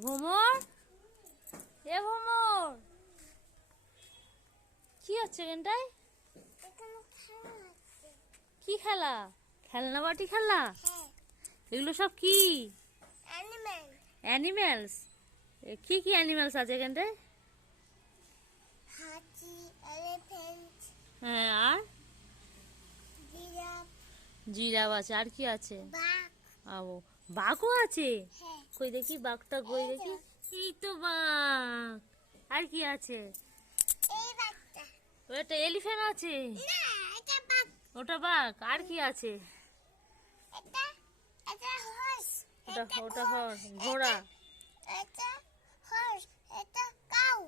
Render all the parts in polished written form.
ভ্রমর, এ ভ্রমর, কি হচ্ছে এখানটায়? কি খেলা? খেলনা বাটি খেলা? এগুলো সব কি? অ্যানিমেলস। কি কি অ্যানিমেলস আছে এখানটায়? হাতি, এলিফ্যান্ট, হ্যাঁ, আর জিরাফ, জিরাফ আছে, আর কি আছে? বাঘ। ও, বাঘও আছে? হ্যাঁ, কই দেখি বাঘটা, কই দেখি। এই তো বাঘ। আর কি আছে? এই বাঘটা। ওটা এলিফ্যান্ট আছে? না, এটা বাঘ। ওটা বাঘ। আর কি আছে? এটা এটা হর্স। ওটা ঘোড়া। এটা হর্স, এটা কাউ।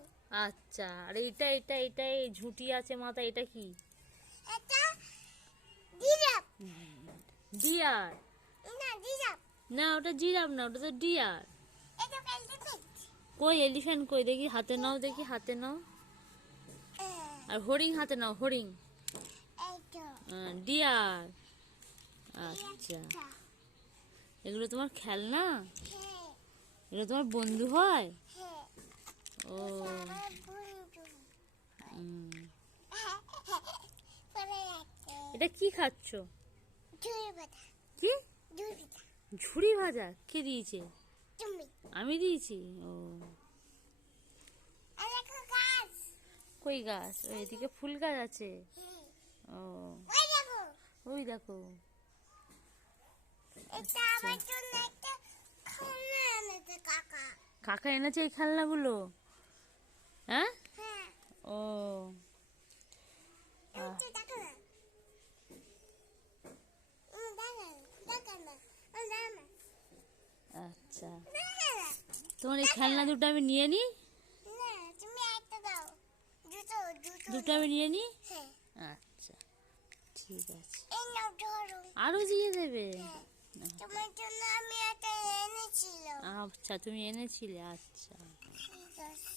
আচ্ছা, আর এইটা এটা এটা এই ঝুঁটি আছে মাথা, এটা কি? এটা জিরাফ। ডিয়ার। না, জিরাফ। না, ওটা জিরাফ না, ওটা তো ডিয়ার। এটা এলিফ্যান্ট। কই এলিফ্যান্ট কই দেখি, হাতে নাও দেখি, হাতে নাও। আর হরিণ হাতে নাও, হরিণ। এইটা ডিয়ার। আচ্ছা, এগুলো তোমার খেলনা? হ্যাঁ, এগুলো তোমার বন্ধু হয়? হ্যাঁ। ও, আমার বন্ধু। উম, পরে আছে এটা কি খাচ্ছ? ঝুড়ি বাঁধা। কি? ঝুড়ি বাঁধা। ঝুড়ি ভাজা? কে দিয়েছে? তুমি। আমি দিয়েছি? ও, আর একটা গাছ। কই গাছ? ওই এদিকে ফুল গাছ আছে? হ্যাঁ। ও, ওই দেখো, ওই দেখো। এটা আমার জন্য একটা খেলনা এনেছে কাকা। কাকা এনেছে এই খেলনাগুলো? হ্যাঁ। হ্যাঁ, ও, এটা দেখো না। দেখো না। দেখো না। আচ্ছা, দেখো না। তোমার এই খেলনা দুটো আমি নিয়ে নিই? না, তুমি একটা দাও। দুটো দুটো। দুটো আমি নিয়ে নিই? হ্যাঁ। আচ্ছা, ঠিক আছে। এই নাও ধরো। আরো দিয়ে দেবে? হ্যাঁ, তোমার জন্য আমি একটা এনেছিলাম। আচ্ছা, তুমি এনেছিলে? আচ্ছা। ঠিক আছে।